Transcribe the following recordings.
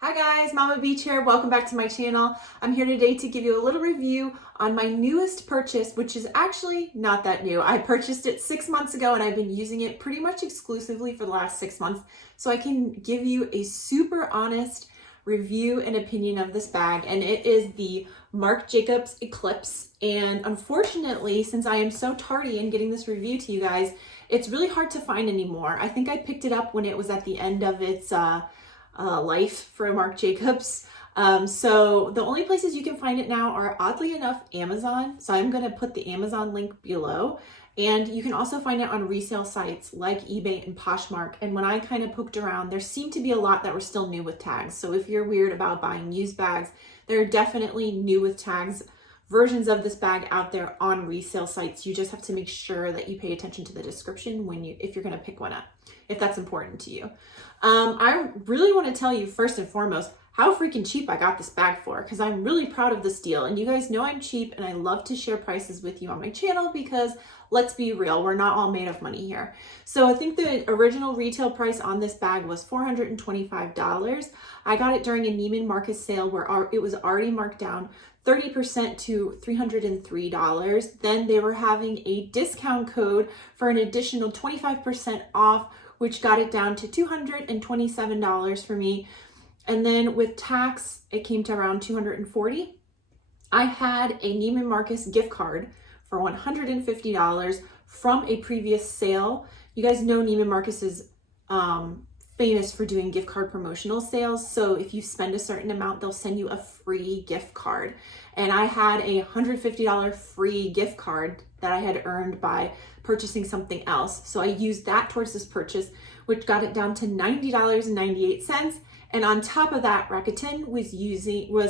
Hi guys, Mama Beach here. Welcome back to my channel. I'm here today to give you a little review on my newest purchase, which is actually not that new. I purchased it 6 months ago and I've been using it pretty much exclusively for the last 6 months. So I can give you a super honest review and opinion of this bag, and it is the Marc Jacobs Eclipse. And unfortunately, since I am so tardy in getting this review to you guys, it's really hard to find anymore. I think I picked it up when it was at the end of its life for Marc Jacobs. So the only places you can find it now are, oddly enough, Amazon. So I'm going to put the Amazon link below. And you can also find it on resale sites like eBay and Poshmark. And when I kind of poked around, there seemed to be a lot that were still new with tags. So if you're weird about buying used bags, there are definitely new with tags versions of this bag out there on resale sites. You just have to make sure that you pay attention to the description if you're going to pick one up, if that's important to you. I really want to tell you first and foremost how freaking cheap I got this bag for, because I'm really proud of this deal. And you guys know I'm cheap and I love to share prices with you on my channel because let's be real, we're not all made of money here. So I think the original retail price on this bag was $425. I got it during a Neiman Marcus sale where it was already marked down 30% to $303. Then they were having a discount code for an additional 25% off, which got it down to $227 for me. And then with tax, it came to around $240. I had a Neiman Marcus gift card for $150 from a previous sale. You guys know Neiman Marcus is famous for doing gift card promotional sales. So if you spend a certain amount, they'll send you a free gift card. And I had a $150 free gift card that I had earned by purchasing something else. So I used that towards this purchase, which got it down to $90.98. And on top of that, Rakuten was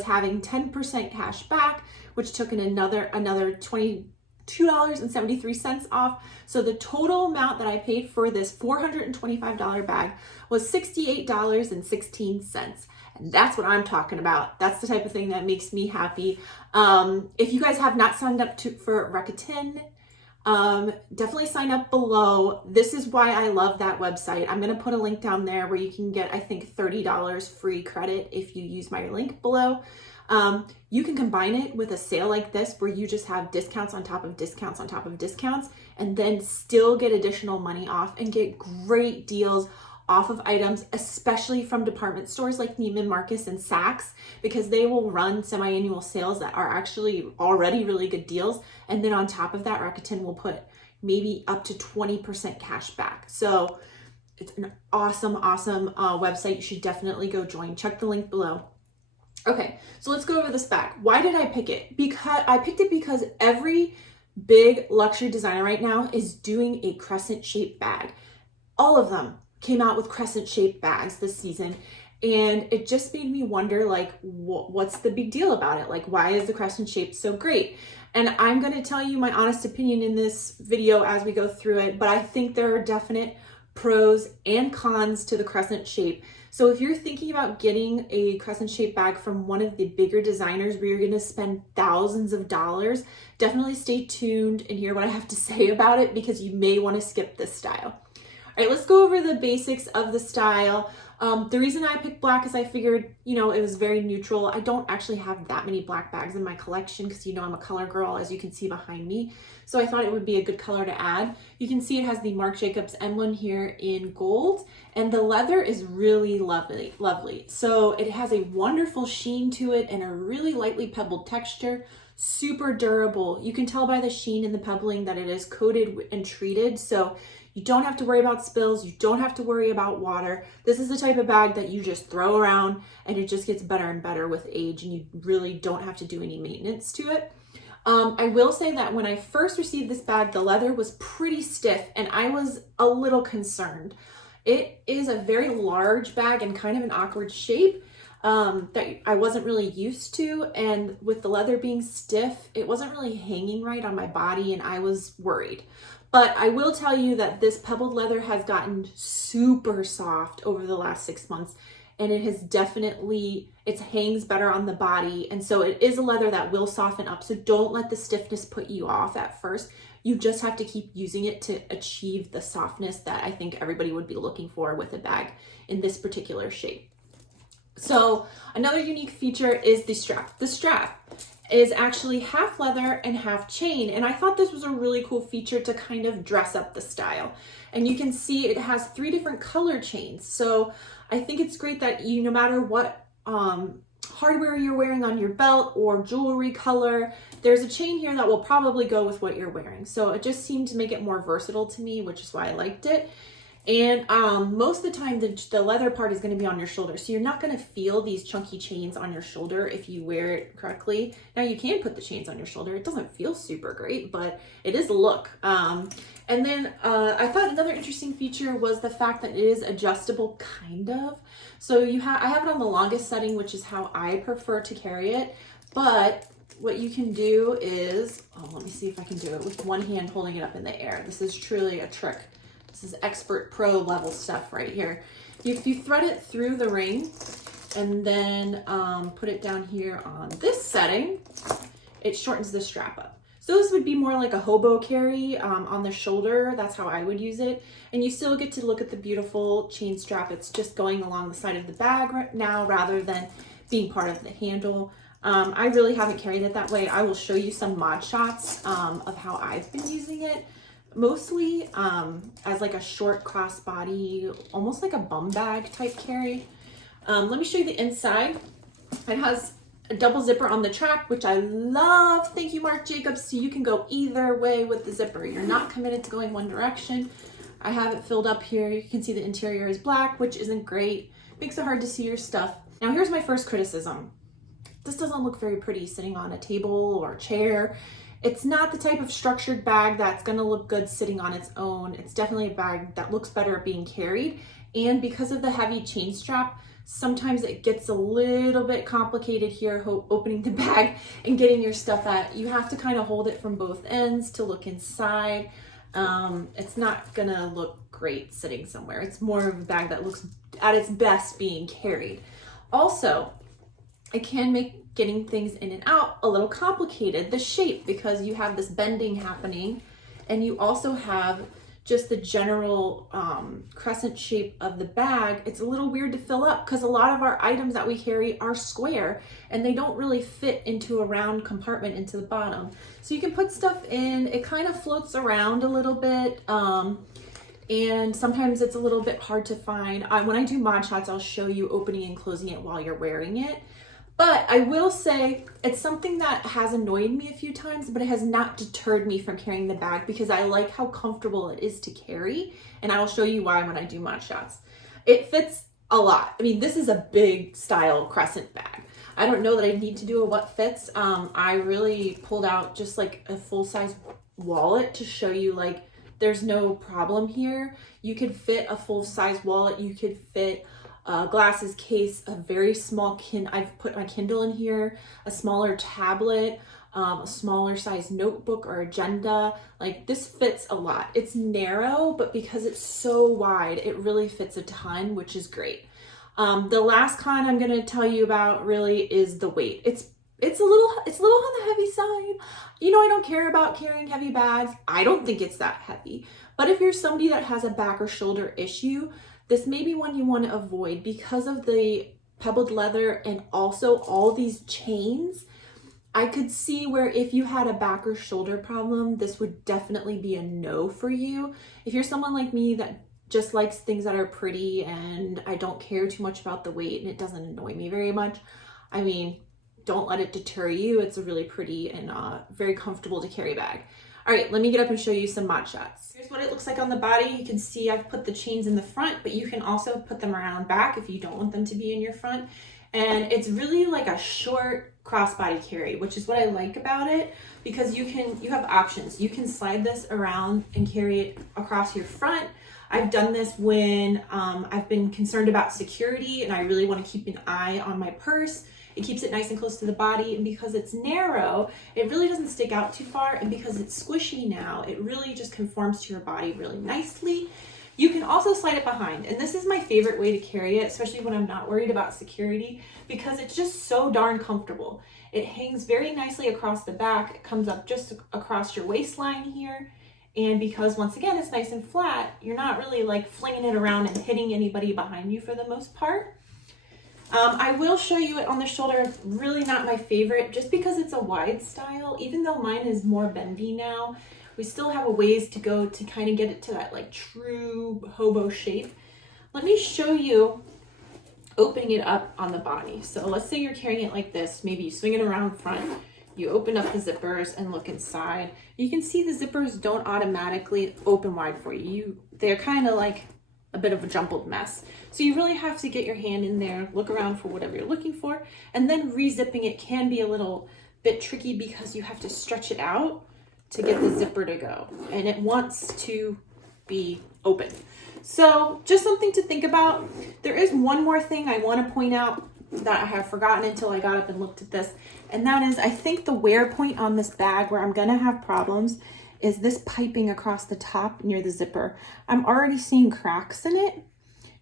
having 10% cash back, which took in another $22.73 off. So the total amount that I paid for this $425 bag was $68.16. And that's what I'm talking about. That's the type of thing that makes me happy. If you guys have not signed up for Rakuten, definitely sign up below. This is why I love that website. I'm going to put a link down there where you can get, I think, $30 free credit if you use my link below. You can combine it with a sale like this where you just have discounts on top of discounts on top of discounts, and then still get additional money off and get great deals off of items, especially from department stores like Neiman Marcus and Saks, because they will run semi-annual sales that are actually already really good deals. And then on top of that, Rakuten will put maybe up to 20% cash back. So it's an awesome website. You should definitely go join. Check the link below. Okay, so let's go over this bag. Why did I pick it? Because I picked it because every big luxury designer right now is doing a crescent shaped bag. All of them came out with crescent shaped bags this season, and it just made me wonder, like, what's the big deal about it? Like, why is the crescent shape so great? And I'm going to tell you my honest opinion in this video as we go through it, but I think there are definite pros and cons to the crescent shape. So if you're thinking about getting a crescent shaped bag from one of the bigger designers where you're going to spend thousands of dollars, definitely stay tuned and hear what I have to say about it, because you may want to skip this style. All right, let's go over the basics of the style. The reason I picked black is I figured, it was very neutral. I don't actually have that many black bags in my collection because, I'm a color girl, as you can see behind me. So I thought it would be a good color to add. You can see it has the Marc Jacobs emblem here in gold, and the leather is really lovely. So it has a wonderful sheen to it and a really lightly pebbled texture. Super durable. You can tell by the sheen and the pebbling that it is coated and treated. So you don't have to worry about spills. You don't have to worry about water. This is the type of bag that you just throw around and it just gets better and better with age, and you really don't have to do any maintenance to it. I will say that when I first received this bag, the leather was pretty stiff and I was a little concerned. It is a very large bag and kind of an awkward shape that I wasn't really used to. And with the leather being stiff, it wasn't really hanging right on my body and I was worried. But I will tell you that this pebbled leather has gotten super soft over the last 6 months, and it hangs better on the body. And so it is a leather that will soften up. So don't let the stiffness put you off at first. You just have to keep using it to achieve the softness that I think everybody would be looking for with a bag in this particular shape. So another unique feature is the strap. The strap is actually half leather and half chain, and I thought this was a really cool feature to kind of dress up the style. And you can see it has 3 different color chains. So I think it's great that you, no matter what hardware you're wearing on your belt or jewelry color, there's a chain here that will probably go with what you're wearing. So it just seemed to make it more versatile to me, which is why I liked it. And most of the time, the leather part is going to be on your shoulder. So you're not going to feel these chunky chains on your shoulder if you wear it correctly. Now you can put the chains on your shoulder. It doesn't feel super great, but it is a look. And then I thought another interesting feature was the fact that it is adjustable, kind of. So I have it on the longest setting, which is how I prefer to carry it. But what you can do is, let me see if I can do it with one hand holding it up in the air. This is truly a trick. This is expert pro level stuff right here. If you thread it through the ring and then put it down here on this setting, it shortens the strap up. So this would be more like a hobo carry on the shoulder. That's how I would use it. And you still get to look at the beautiful chain strap. It's just going along the side of the bag right now rather than being part of the handle. I really haven't carried it that way. I will show you some mod shots of how I've been using it. Mostly as like a short crossbody, almost like a bum bag type carry. Let me show you the inside. It has a double zipper on the track, which I love. Thank you, Marc Jacobs. So you can go either way with the zipper. You're not committed to going one direction. I have it filled up here. You can see the interior is black, which isn't great. Makes it hard to see your stuff. Now here's my first criticism. This doesn't look very pretty sitting on a table or a chair. It's not the type of structured bag that's gonna look good sitting on its own. It's definitely a bag that looks better being carried. And because of the heavy chain strap, sometimes it gets a little bit complicated here opening the bag and getting your stuff out. You have to kind of hold it from both ends to look inside. It's not gonna look great sitting somewhere. It's more of a bag that looks at its best being carried. Also, it can make getting things in and out a little complicated, the shape, because you have this bending happening and you also have just the general crescent shape of the bag. It's a little weird to fill up because a lot of our items that we carry are square and they don't really fit into a round compartment into the bottom. So you can put stuff in, it kind of floats around a little bit. And sometimes it's a little bit hard to find. When I do mod shots, I'll show you opening and closing it while you're wearing it. But I will say it's something that has annoyed me a few times, but it has not deterred me from carrying the bag because I like how comfortable it is to carry. And I will show you why when I do mod shots. It fits a lot. I mean, this is a big style crescent bag. I don't know that I need to do a what fits. I really pulled out just like a full-size wallet to show you like there's no problem here. You could fit a full-size wallet. You could fit glasses case, a very small I've put my Kindle in here, a smaller tablet, a smaller size notebook or agenda. Like this fits a lot. It's narrow, but because it's so wide, it really fits a ton, which is great. The last con I'm going to tell you about really is the weight. It's a little on the heavy side. You know, I don't care about carrying heavy bags. I don't think it's that heavy. But if you're somebody that has a back or shoulder issue, this may be one you want to avoid because of the pebbled leather and also all these chains. I could see where if you had a back or shoulder problem, this would definitely be a no for you. If you're someone like me that just likes things that are pretty and I don't care too much about the weight and it doesn't annoy me very much, I mean, don't let it deter you. It's a really pretty and very comfortable to carry bag. All right, let me get up and show you some mod shots. Here's what it looks like on the body. You can see I've put the chains in the front, but you can also put them around back if you don't want them to be in your front. And it's really like a short crossbody carry, which is what I like about it because you have options. You can slide this around and carry it across your front. I've done this when I've been concerned about security and I really want to keep an eye on my purse. It keeps it nice and close to the body, and because it's narrow, it really doesn't stick out too far, and because it's squishy now, it really just conforms to your body really nicely. You can also slide it behind, and this is my favorite way to carry it, especially when I'm not worried about security, because it's just so darn comfortable. It hangs very nicely across the back. It comes up just across your waistline here, and because once again, it's nice and flat, you're not really like flinging it around and hitting anybody behind you for the most part. I will show you it on the shoulder. It's really not my favorite just because it's a wide style. Even though mine is more bendy now, we still have a ways to go to kind of get it to that like true hobo shape. Let me show you opening it up on the body. So let's say you're carrying it like this. Maybe you swing it around front. You open up the zippers and look inside. You can see the zippers don't automatically open wide for you. They're kind of like a bit of a jumbled mess. So you really have to get your hand in there, look around for whatever you're looking for, and then re-zipping it can be a little bit tricky because you have to stretch it out to get the zipper to go, and it wants to be open. So just something to think about. There is one more thing I want to point out that I have forgotten until I got up and looked at this, and that is I think the wear point on this bag where I'm gonna have problems is this piping across the top near the zipper. I'm already seeing cracks in it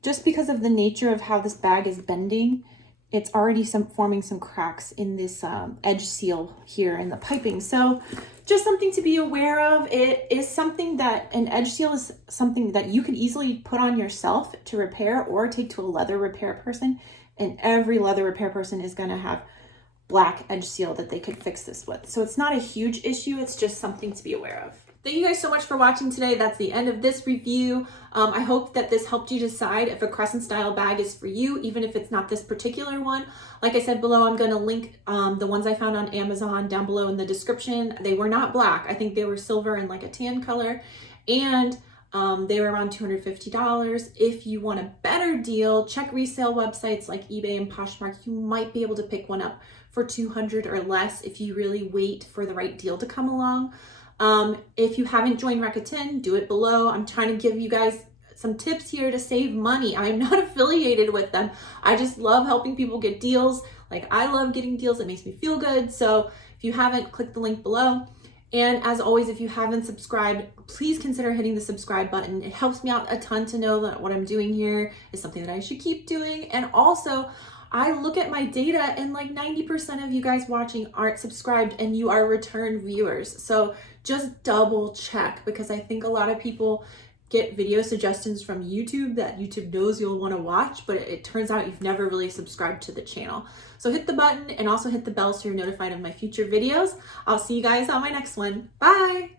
just because of the nature of how this bag is bending. It's already forming some cracks in this edge seal here in the piping. So just something to be aware of. It is something that an edge seal is something that you could easily put on yourself to repair or take to a leather repair person. And every leather repair person is gonna have black edge seal that they could fix this with. So it's not a huge issue, it's just something to be aware of. Thank you guys so much for watching today. That's the end of this review. I hope that this helped you decide if a crescent style bag is for you, even if it's not this particular one. Like I said below, I'm gonna link the ones I found on Amazon down below in the description. They were not black. I think they were silver and like a tan color. And they were around $250. If you want a better deal, check resale websites like eBay and Poshmark. You might be able to pick one up for $200 or less if you really wait for the right deal to come along. If you haven't joined Rakuten, do it below. I'm trying to give you guys some tips here to save money. I'm not affiliated with them. I just love helping people get deals. Like I love getting deals. It makes me feel good. So if you haven't, click the link below. And as always, if you haven't subscribed, please consider hitting the subscribe button. It helps me out a ton to know that what I'm doing here is something that I should keep doing. And also, I look at my data and like 90% of you guys watching aren't subscribed and you are return viewers. So just double check, because I think a lot of people get video suggestions from YouTube that YouTube knows you'll want to watch, but it turns out you've never really subscribed to the channel. So hit the button and also hit the bell so you're notified of my future videos. I'll see you guys on my next one. Bye!